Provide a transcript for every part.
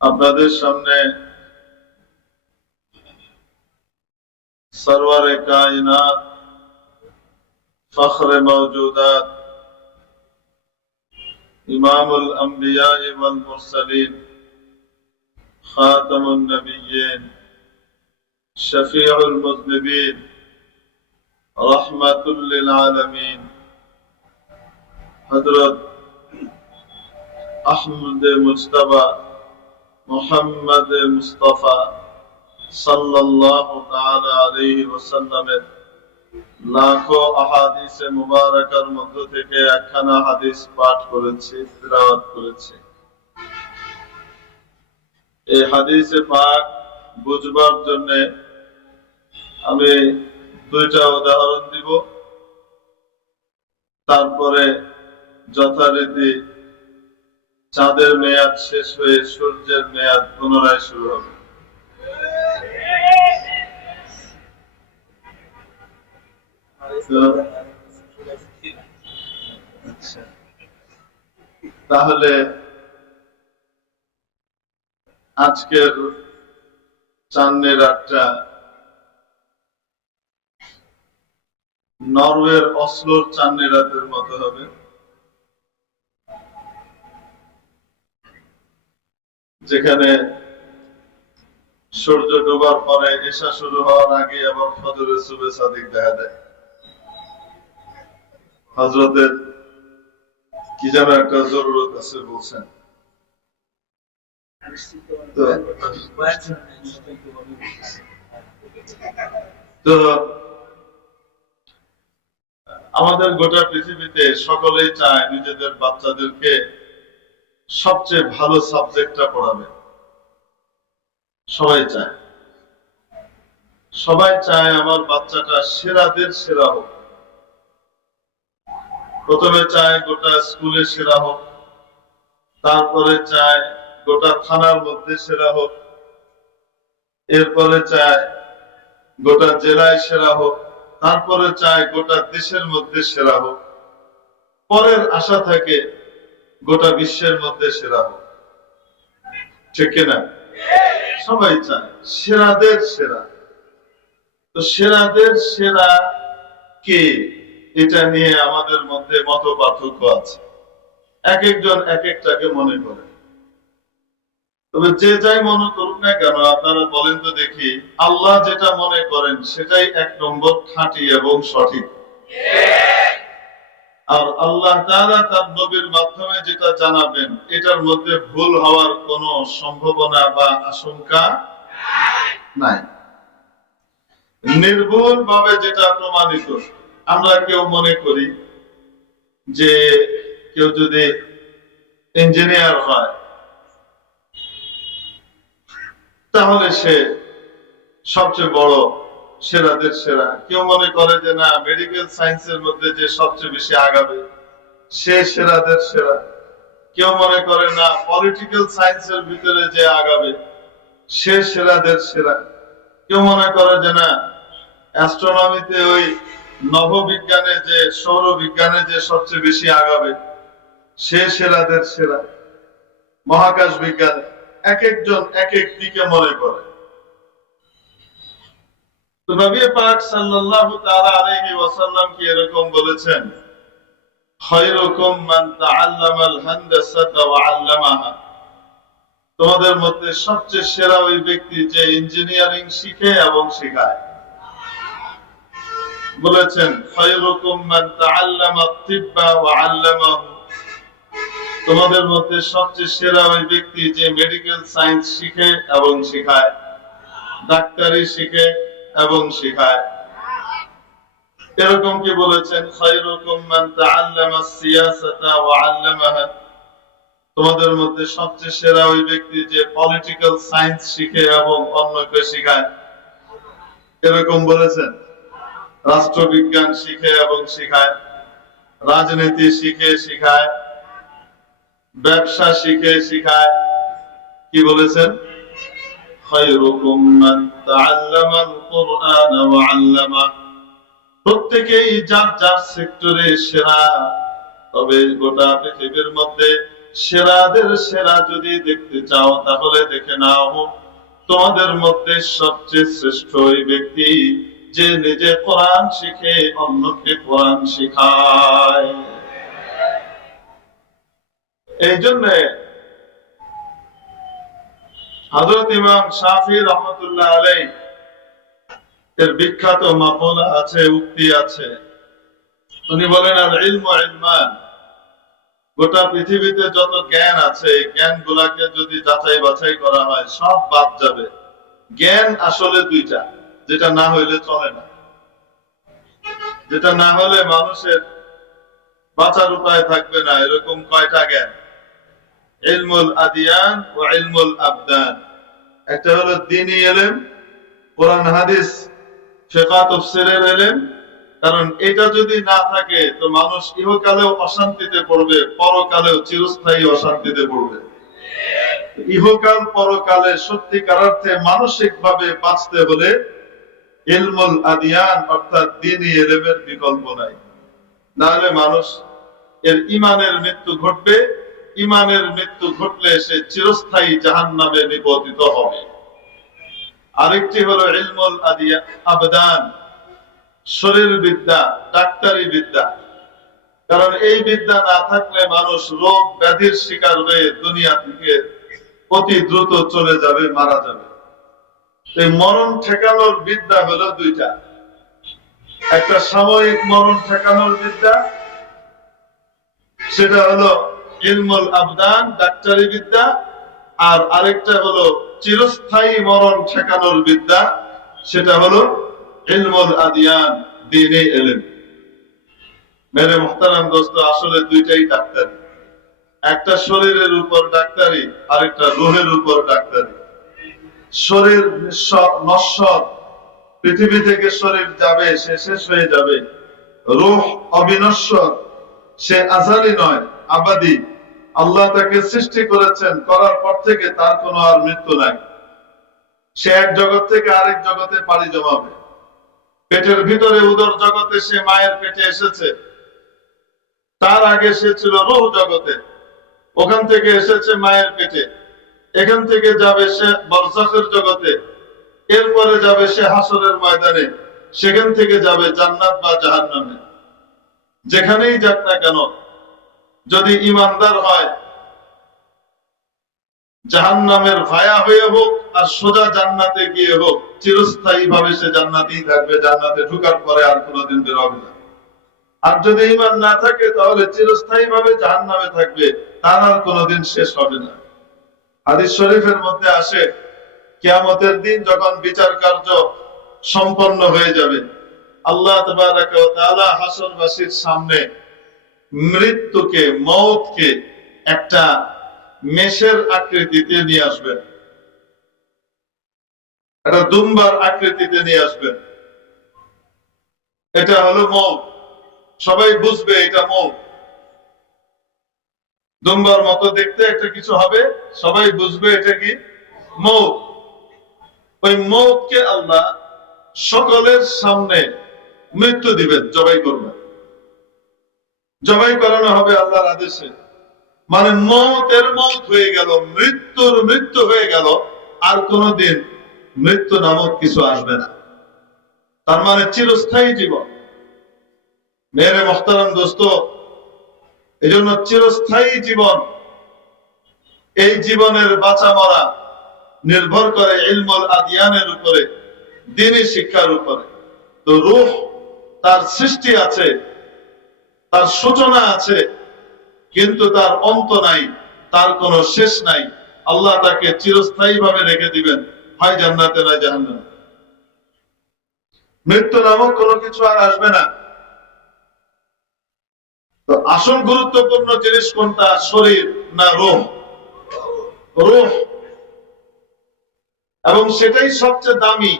আপনাদের সামনে সরওয়ারে কায়নাত ফখরে মওজুদাত ইমামুল আম্বিয়া ওয়াল মুরসালিন খাতামুন নবিয়্যিন শফিউল মুজনিবিন রহমাতুল লিল আলামিন হযরত আহমদ মুজতবা মোহাম্মদ মুস্তফা সাল্লাল্লাহু তাআলা আলাইহি ওয়াসাল্লামের লাখো আহাদিসে মুবারাকার মধ্য থেকে একখানা হাদিস পাঠ করেছি, তেলাওয়াত করেছি। এই হাদিসে পাক বুঝবার জন্য আমি দুইটা উদাহরণ দিব। তারপরে যথারীতি চাঁদের মেয়াদ শেষ হয়ে সূর্যের মেয়াদ পুনরায় শুরু হবে আচ্ছা। তাহলে আজকের চান্নের রাতটা নরওয়ের অসলোর চান্নের রাতের মতো হবে যেখানে সূর্য ডোবার পরে এসা শুরু হওয়ার আগে আবার ফজরের শুভে সাদিক দেখা দেয়। হজরতের কি যেন একটা জরুরত আছে বলছেন। তো আমাদের গোটা পৃথিবীতে সকলেই চায় নিজেদের বাচ্চাদেরকে সবচেয়ে ভালো সাবজেক্টটা পড়াবে। সবাই চায়। সবাই চায় আমার বাচ্চাটা সেরাদের সেরা হোক। প্রথমে চায় গোটা স্কুলে সেরা হোক, তারপরে চায় গোটা থানার মধ্যে সেরা হোক, এরপরে চায় গোটা জেলায় সেরা হোক, তারপরে চায় গোটা দেশের মধ্যে সেরা হোক। পরের আশা থাকে গোটা বিশ্বের মধ্যে সেরা হোক। ঠিক কিনা? সবাই চায়, সেরাদের সেরা। তো সেরাদের সেরা কে? এটা নিয়ে আমাদের মধ্যে মত পার্থক্য আছে। এক একজন এক একটাকে মনে করে। তবে যে যাই মনে করুন না কেন, আপনারা বলেন তো দেখি, আল্লাহ যেটা মনে করেন, সেটাই এক নম্বর খাঁটি এবং সঠিক। আর আল্লাহ তাআলা তার নবীর মাধ্যমে যেটা জানাবেন, এটার মধ্যে ভুল হওয়ার কোনো সম্ভাবনা বা আশঙ্কা নাই। নির্ভুল ভাবে যেটা প্রমাণিত, আমরা কেউ মনে করি যে কেউ যদি ইঞ্জিনিয়ার হয়, তাহলে সে সবচেয়ে বড় সেরাদের সেরা। কেউ মনে করে যে, না মেডিকেল সায়েন্সের মধ্যে যে সবচেয়ে বেশি আগাবে, সে সেরাদের সেরা। কেউ মনে করে, না পলিটিক্যাল সায়েন্সের ভিতরে যে আগাবে, সে সেরাদের সেরা। কেউ মনে করে যে, না অ্যাস্ট্রোনমিতে ওই নববিজ্ঞানে যে সৌর বিজ্ঞানে যে সবচেয়ে বেশি আগাবে, সে সেরাদের সেরা। মহাকাশ বিজ্ঞানে এক একজন এক এক দিকে মনে করে। তো নবী পাক সাল্লাল্লাহু তাআলা আলাইহি ওয়াসাল্লাম কি এরকম বলেছেন? খায়রুকুম মান তাআল্লামাল হান্দাসাতা ওয়া আল্লামাহা। তোমাদের মধ্যে সবচেয়ে সেরা ওই ব্যক্তি যে ইঞ্জিনিয়ারিং শিখে এবং শেখায়। বলেছেন, খায়রুকুম মান তাআল্লামা তিব্বা ওয়া আল্লামাহু। তোমাদের মধ্যে সবচেয়ে সেরা ওই ব্যক্তি যে মেডিকেল সায়েন্স শিখে এবং শেখায়। ডাক্তারি শিখে এবং শেখায় এরকম কি বলেছেন খায়রুকুম মান তাআল্লামা সিয়াসাতা ওয়া আল্লামাহা তোমাদের মধ্যে সবচেয়ে সেরা ওই ব্যক্তি যে পলিটিক্যাল সায়েন্স শিখে এবং অন্যকে শেখায় এরকম বলেছেন রাষ্ট্রবিজ্ঞান শিখে এবং শেখায় রাজনীতি শিখে শেখায় ব্যবসা শিখে শেখায় কি বলেছেন خيركم من تعلم القرآن وعلمه প্রত্যেকেই যার যার সেক্টরে সেরা তবে গোটা পৃথিবীর মধ্যে সেরাদের সেরা যদি দেখতে চাও তাহলে দেখে নাও তোমাদের মধ্যে সবচেয়ে শ্রেষ্ঠ ওই ব্যক্তি যে নিজে কোরআন শিখে অন্যকে কোরআন শিখায় এই জন্যে হজরত ইমাম শাফি রহমতুল্লাহ আলাই এর বিখ্যাত মাকলা আছে, উক্তি আছে। উনি বলেন আর ইলম ইলমান। গোটা পৃথিবীতে যত জ্ঞান আছে জ্ঞান গুলাকে যদি যাচাই বাছাই করা হয়, সব বাদ যাবে। জ্ঞান আসলে দুইটা, যেটা না হইলে চলে না। যেটা না হলে মানুষের বাঁচার উপায় থাকবে না, এরকম কয়টা জ্ঞান? ইলমুল আদিয়ান ও ইলমুল আবদান। একটা হলো দিনই এলেম, কোরআন, হাদিস। ফেকা তফসিরের এলেম কারণ এটা যদি না থাকে তো মানুষ ইহকালেও অশান্তিতে পড়বে, পরকালেও চিরস্থায়ী অশান্তিতে পড়বে। ইহকাল পরকালে সত্যিকার অর্থে মানসিক ভাবে বাঁচতে হলে ইলমুল আদিয়ান, অর্থাৎ দিনই এলেমের বিকল্প নাই। নাহলে মানুষ এর ইমানের মৃত্যু ঘটবে, ইমানের মৃত্যু ঘটলে সে চিরস্থায়ী জাহান নামে নিপতিত হবে। আরেকটি হলো ইলমুল আদিয়া, আবদান শরীর বিদ্যা ডাক্তারি বিদ্যা কারণ এই বিদ্যা না থাকলে মানুষ রোগ ব্যাধির শিকার হয়ে দুনিয়া থেকে অতি দ্রুত চলে যাবে, মারা যাবে। এই মরণ ঠেকানোর বিদ্যা হলো দুইটা। একটা সাময়িক মরণ ঠেকানোর বিদ্যা, সেটা হলো ইলমুল আবদান ডাক্তারি বিদ্যা আর আরেকটা হলো চিরস্থায়ী মরণ ঠেকানোর বিদ্যা, সেটা হলো ইলমুল আদিয়ান, দিনে এলেম মেরে মুহতারাম দোস্ত, আসলে দুইটাই ডাক্তারি। একটা শরীরের উপর ডাক্তারি, আরেকটা রুহের উপর ডাক্তারি। শরীর নশ্বর, পৃথিবী থেকে শরীর যাবে, সে শেষ হয়ে যাবে। রুহ অবিনশ্বর, সে আজালি নয়, আবাদি। আল্লাহ তাকে সৃষ্টি করেছেন, করার পর থেকে তার কোনো আর মৃত্যু নাই। সে এক জগৎ থেকে আরেক জগতে পাড়ি জমাবে। পেটের ভিতরে উদর জগতে সে মায়ের পেটে এসেছে। তার আগে সে ছিল রুহ জগতে। ওখান থেকে এসেছে মায়ের পেটে। এখান থেকে যাবে সে বরসাখের জগতে। এরপরে যাবে সে হাসরের ময়দানে। সেখান থেকে যাবে জান্নাত বা জাহান্নামে। যেখানেই যাক না কেন যদি ইমানদার হয়, জাহান্নামের ভায়া হয়ে হোক আর সোজা জান্নাতে গিয়ে হোক চিরস্থায়ী ভাবে সে জান্নাতেই থাকবে, জান্নাতে ঢুকার পরে আর কোনোদিন বের হবে না। আর যদি ইমান না থাকে, তাহলে চিরস্থায়ী ভাবে জাহান্নামে থাকবে, তার আর কোনোদিন শেষ হবে না। হাদিস শরীফের মধ্যে আসে, কিয়ামতের দিন যখন বিচার কার্য সম্পন্ন হয়ে যাবে, আল্লাহ ওয়া তাআলা হাসরবাসীর সামনে মৃত্যুকে, মৌতকে একটা মেষের আকৃতিতে নিয়ে আসবেন। একটা দুম্বার আকৃতিতে নিয়ে আসবেন। এটা হলো মৌত। সবাই বুঝবে এটা মৌত। দুম্বার মতো দেখতে একটা কিছু হবে, সবাই বুঝবে এটা কি? মৌত। ওই মৌতকে আল্লাহ সকলের সামনে মৃত্যু দিবেন, জবাই করবেন। জবাই করানো হবে আল্লাহর আদেশে। মানে মৌতের মৌত হয়ে গেল, মৃত্যুর মৃত্যু হয়ে গেল, আর কোনদিন মৃত্যু নামক কিছু আসবে না। তার মানে চিরস্থায়ী জীবন। মেরে মোহতারাম দোস্ত এই জন্য চিরস্থায়ী জীবন। এই জীবনের বাঁচা মরা নির্ভর করে ইলমুল আদিয়ানের উপরে, দিনী শিক্ষার উপরে। তো রূহ তার সৃষ্টি আছে তার সূচনা আছে, কিন্তু তার অন্ত নাই, তার কোনো শেষ নাই। আল্লাহ তাকে চিরস্থায়ী ভাবে রেখে দিবেন, হয় জান্নাতে নয় জাহান্নামে। মৃত্যু নামক কোনো কিছু আর আসবে না। তো আসল গুরুত্বপূর্ণ জিনিস কোনটা? শরীর না রোহ? রোহ। এবং সেটাই সবচেয়ে দামি।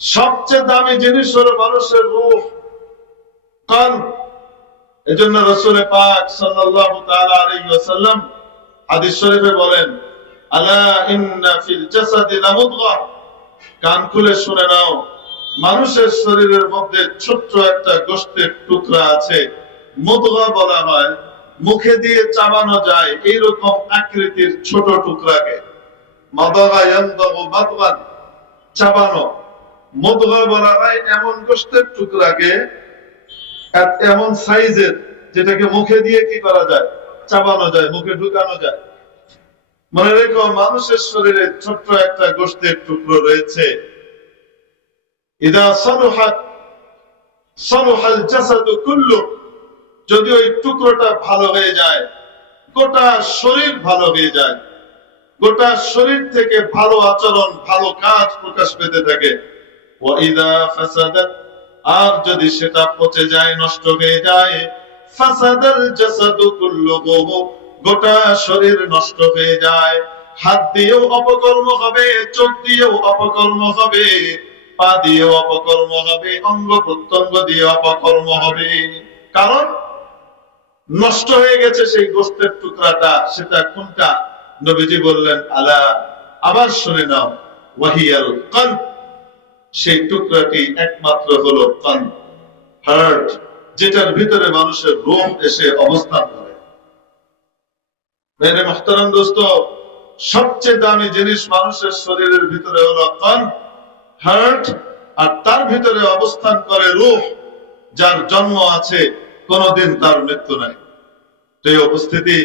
সবচেয়ে দামি জিনিস হলো মানুষের রূহ। কাল এজন্য পাক সাল্লাল্লাহু তাআলা আলাইহি ওয়াসাল্লাম হাদিস শরীফে বলেন, আলা ইন্না ফিল জাসাদি লামুদগা কান খুলে শুনে নাও, মানুষের শরীরের মধ্যে ছোট্ট একটা গোশতের টুকরা আছে। মুদগা বলা হয়, মুখে দিয়ে চাবানো যায় এইরকম আকৃতির ছোট টুকরাকে। চাবানো। মদগা বলা হয় এমন গোষ্ঠের টুকরাকে এমন সাইজের, যেটাকে মুখে দিয়ে কি করা যায়? চাবানো যায়, মুখে ঢুকানো যায়। মনে রেখো, মানুষের শরীরে ছোট্ট একটা গোষ্ঠের টুকরো রয়েছে। যদি ওই টুকরোটা ভালো হয়ে যায়, গোটা শরীর ভালো হয়ে যায়। গোটা শরীর থেকে ভালো আচরণ, ভালো কাজ প্রকাশ পেতে থাকে। আর যদি সেটা পচে যায়, নষ্ট হয়ে যায়, ফাসাদাল জাসাদু কুল্লুহু গোটা শরীর নষ্ট হয়ে যায়। হাত দিয়েও অপকর্ম হবে, চোখ দিয়েও অপকর্ম হবে, পা দিয়েও অপকর্ম হবে, অঙ্গ প্রত্যঙ্গ দিয়ে অপকর্ম হবে। কারণ নষ্ট হয়ে গেছে সেই গোস্তের টুকরাটা, সেটা কোনটা? নবীজি বললেন, আলা, আবার শুনে নাও, ওয়াহিয়াল কল সেই টুকরাটি একমাত্র হলো কন হার্ট, যেটার ভিতরে মানুষের রোম এসে অবস্থান করে। মেরে মোহতারাম দোস্ত, সবচেয়ে দামি জিনিস মানুষের শরীরের ভিতরে হলো কন হার্ট, আর তার ভিতরে অবস্থান করে রূহ যার জন্ম আছে কোনদিন তার মৃত্যু নাই। তো এই উপস্থিতি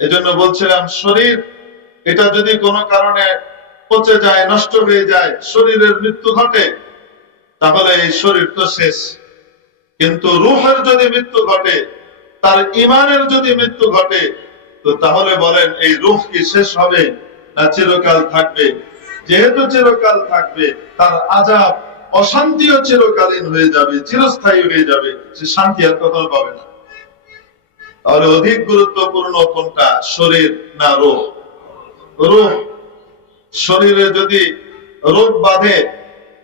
এজন্য বলছিলাম শরীর, এটা যদি কোনো কারণে পচে যায়, নষ্ট হয়ে যায়, শরীরের মৃত্যু ঘটে, তাহলে এই শরীর তো শেষ। কিন্তু রুহের যদি মৃত্যু ঘটে, তার ইমানের যদি মৃত্যু ঘটে, তো তাহলে বলেন, এই রুহ কি শেষ হবে না চিরকাল থাকবে? যেহেতু চিরকাল থাকবে, তার আজাব অশান্তিও চিরকালীন হয়ে যাবে, চিরস্থায়ী হয়ে যাবে, সে শান্তি আর কখনো পাবে না। তাহলে অধিক গুরুত্বপূর্ণ কোনটা? শরীর না রোহ? রোহ শরীরে যদি রোগ বাঁধে,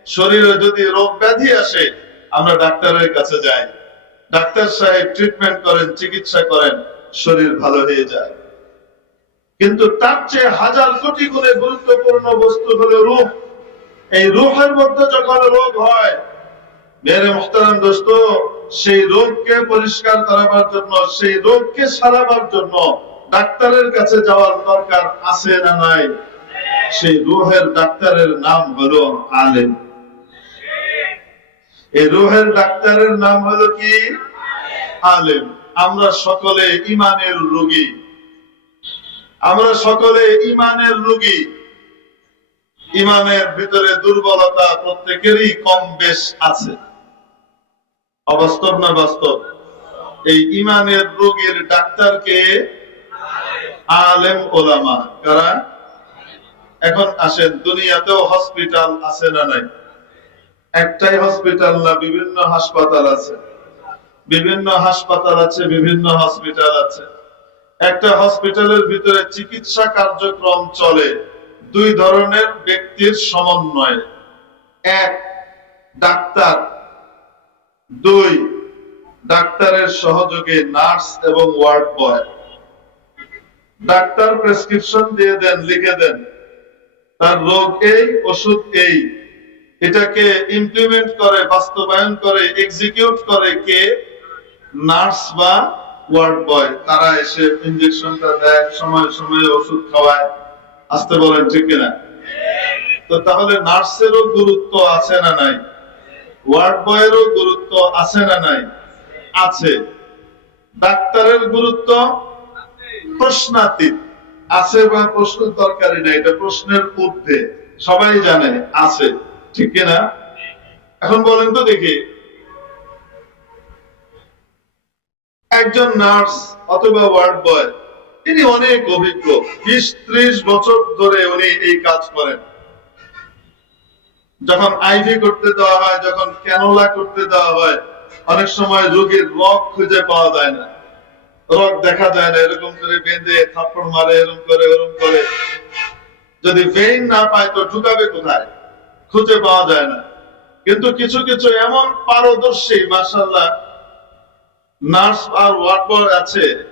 শরীরে যদি রোগ ব্যাধি আসে, আমরা ডাক্তারের কাছে যাই। ডাক্তার সাহেব ট্রিটমেন্ট করেন, চিকিৎসা করেন, শরীর ভালো হয়ে যায়। কিন্তু তার চেয়ে হাজার কোটি গুণে গুরুত্বপূর্ণ বস্তু হলো রূপ এই রূপের মধ্যে যখন রোগ হয় মেরে মুখতারাম দোস্ত, সেই রোগকে পরিষ্কার করাবার জন্য, সেই রোগকে সারাবার জন্য ডাক্তারের কাছে যাওয়ার দরকার আছে না নাই? সেই রুহের ডাক্তারের নাম হলো আলেম। এই রুহের ডাক্তারের নাম হলো কি? আলেম। আমরা সকলে ইমানের রোগী। আমরা সকলে ইমানের রোগী। ইমানের ভিতরে দুর্বলতা প্রত্যেকেরই কম বেশ আছে। অবাস্তব না বাস্তব? এই ইমানের রোগীর ডাক্তারকে আলেম ওলামা। কারা? এখন আসেন, দুনিয়াতেও হসপিটাল আছে না নাই? একটাই হসপিটাল না, বিভিন্ন হাসপাতাল আছে। বিভিন্ন হাসপাতাল আছে, বিভিন্ন হসপিটাল আছে। একটা হসপিটালের ভিতরে চিকিৎসা কার্যক্রম চলে দুই ধরনের ব্যক্তির সমন্বয়ে। এক, ডাক্তার। দুই, ডাক্তারের সহযোগে, নার্স এবং ওয়ার্ড বয়। ডাক্তার প্রেসক্রিপশন দিয়ে দেন, লিখে দেন। তার রোগ এই, ওষুধ এই। এটাকে ইমপ্লিমেন্ট করে, বাস্তবায়ন করে এক্সিকিউট করে কে? নার্স বা ওয়ার্ড বয়। তারা এসে ইনজেকশনটা দেয়, সময় সময়ে ওষুধ খাওয়ায়। আসতে বলেন, ঠিক কিনা তো তাহলে নার্সেরও গুরুত্ব আছে না নাই? ওয়ার্ড বয়েরও গুরুত্ব আছে না নাই? আছে। ডাক্তারের গুরুত্ব প্রশ্নাতীত। আছে বা প্রশ্ন দরকারি না এটা প্রশ্নের ঊর্ধ্বে। সবাই জানে, আছে। ঠিক কিনা? এখন বলেন তো দেখি। একজন নার্স অথবা ওয়ার্ড বয়, তিনি অনেক অভিজ্ঞ। বিশ ত্রিশ বছর ধরে উনি এই কাজ করেন। যখন আইভি করতে দেওয়া হয়, যখন ক্যানোলা করতে দেওয়া হয়, অনেক সময় রোগীর রগ খুঁজে পাওয়া যায় না। রগ দেখা যায় না, এরকম করে বেঁধে থাপ্পড় মারে, এরকম করে এরকম করে। যদি না পায় তো ঢুকাবে কোথায়? খুঁজে পাওয়া যায় না। কিন্তু কিছু কিছু এমন পারদর্শী নার্স আর আছে।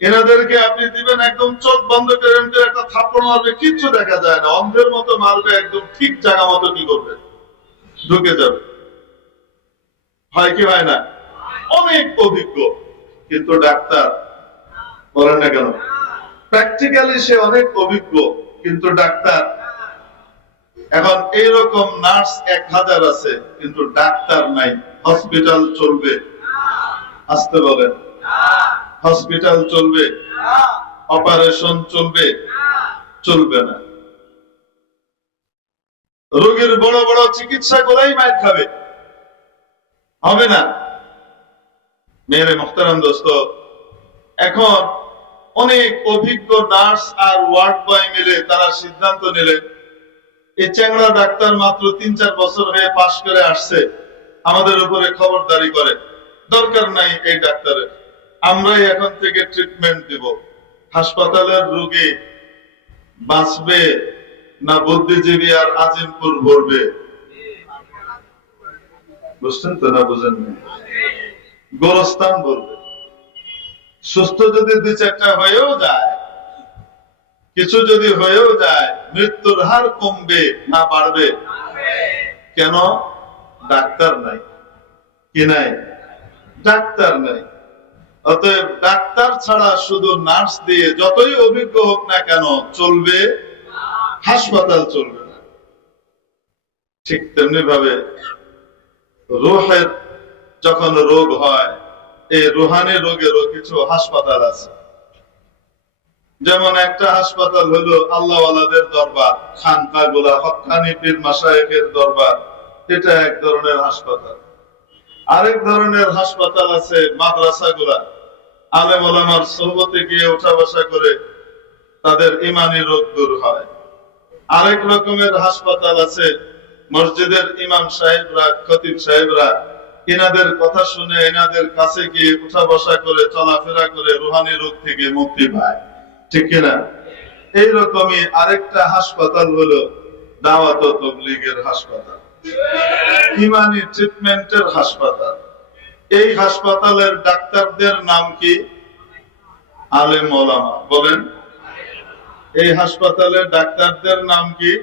এনাদেরকে আপনি দিবেন একদম চোখ বন্ধ করে একটা থাপ্পড় মারবে কিচ্ছু দেখা যায় না। অন্ধের মতো মারবে একদম ঠিক জায়গা মতো কি করবে? ঢুকে যাবে। হয় কি হয় না? অনেক অভিজ্ঞ। কিন্তু ডাক্তার বলেন না কেন? প্র্যাকটিক্যালি সে অনেক অভিজ্ঞ, কিন্তু ডাক্তার, এখন এইরকম নার্স এক হাজার আছে, কিন্তু ডাক্তার নাই। হসপিটাল চলবে। আসতে বলেন। হসপিটাল চলবে। অপারেশন চলবে। চলবে না। রোগীর বড় বড় চিকিৎসা করেই মাইর খাবে। হবে না। মেরে মোখতারাম দোস্ত। এখন অনেক অভিজ্ঞ নার্স আর ওয়ার্ড বয় মিলে তারা সিদ্ধান্ত নিলেন এই চ্যাংড়া ডাক্তার মাত্র তিন চার বছর হয়ে পাশ করে আসছে, আমাদের উপরে খবরদারি করে। দরকার নাই এই ডাক্তারের। আমরাই এখন থেকে ট্রিটমেন্ট দিব। হাসপাতালের রোগী বাঁচবে না বুদ্ধিজীবী আর আজিমপুর ভরবে? বুঝছেন তো না বুঝেন গোরস্থান বলবে। সুস্থ যদি দুই চারটা হয়েও যায়, কিছু যদি হয়েও যায়, মৃত্যুর হার কমবে না বাড়বে? কেন? ডাক্তার নাই। কি নাই? ডাক্তার নাই। অতএব ডাক্তার ছাড়া শুধু নার্স দিয়ে যতই অভিজ্ঞ হোক না কেন চলবে, হাসপাতাল চলবে না। ঠিক তেমনি ভাবে রোহের যখন রোগ হয়, এই রোহানি রোগেরও কিছু হাসপাতাল আছে। যেমন একটা হাসপাতাল হলো আল্লাহওয়ালাদের দরবার খানকা গুলা হকানি পীর মাসায়েকের দরবার। এটা এক ধরনের হাসপাতাল। আরেক ধরনের হাসপাতাল আছে মাদ্রাসা গুলা আলেম ওলামার সোহবতে গিয়ে উঠা বসা করে তাদের ইমানি রোগ দূর হয়। আরেক রকমের হাসপাতাল আছে মসজিদের ইমাম সাহেবরা, খতিব সাহেবরা এনাদের কথা শুনে এনাদের কাছে গিয়ে উঠা বসা করে, চলাফেরা করে রুহানি রোগ থেকে মুক্তি পায়। ঠিক কিনা? এইরকমই আরেকটা হাসপাতাল হলো দাওয়াত তবলিগের হাসপাতাল। ইমানি ট্রিটমেন্টের হাসপাতাল। এই হাসপাতালের ডাক্তারদের নাম কি? আলেম ওলামা। বলেন। এই হাসপাতালের ডাক্তারদের নাম কি?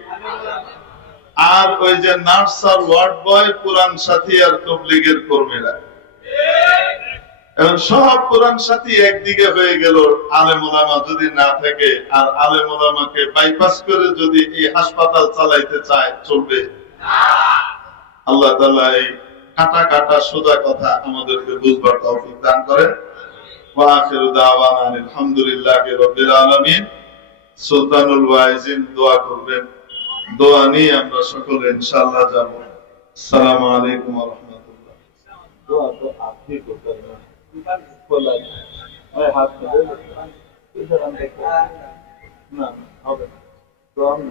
আর ওই যে নার্স আর ওয়ার্ড বয় পুরান সাথী আর তবলিগের কর্মীরা। এখন সব কোরআন সাথী একদিকে হয়ে গেল আলেম যদি না থাকে, আর আলেম বাইপাস করে যদি এই হাসপাতাল চালাইতে চায়, চলবে। আল্লাহ তাআলা এই কাটা কাটা সোজা কথা আমাদেরকে বুঝবার তৌফিক দান করেন। আখিরু দাওয়ানা আলহামদুলিল্লাহি রাব্বিল আলামিন। সুলতানুল ওয়াইজিন দোয়া করবেন। দোয়া নিয়ে আমরা সকলে ইনশাআল্লাহ যাব। সালাম আলাইকুম রহমতুল্লাহ। দোয়া তো আপনি করতে হাত না, হবে তো আমি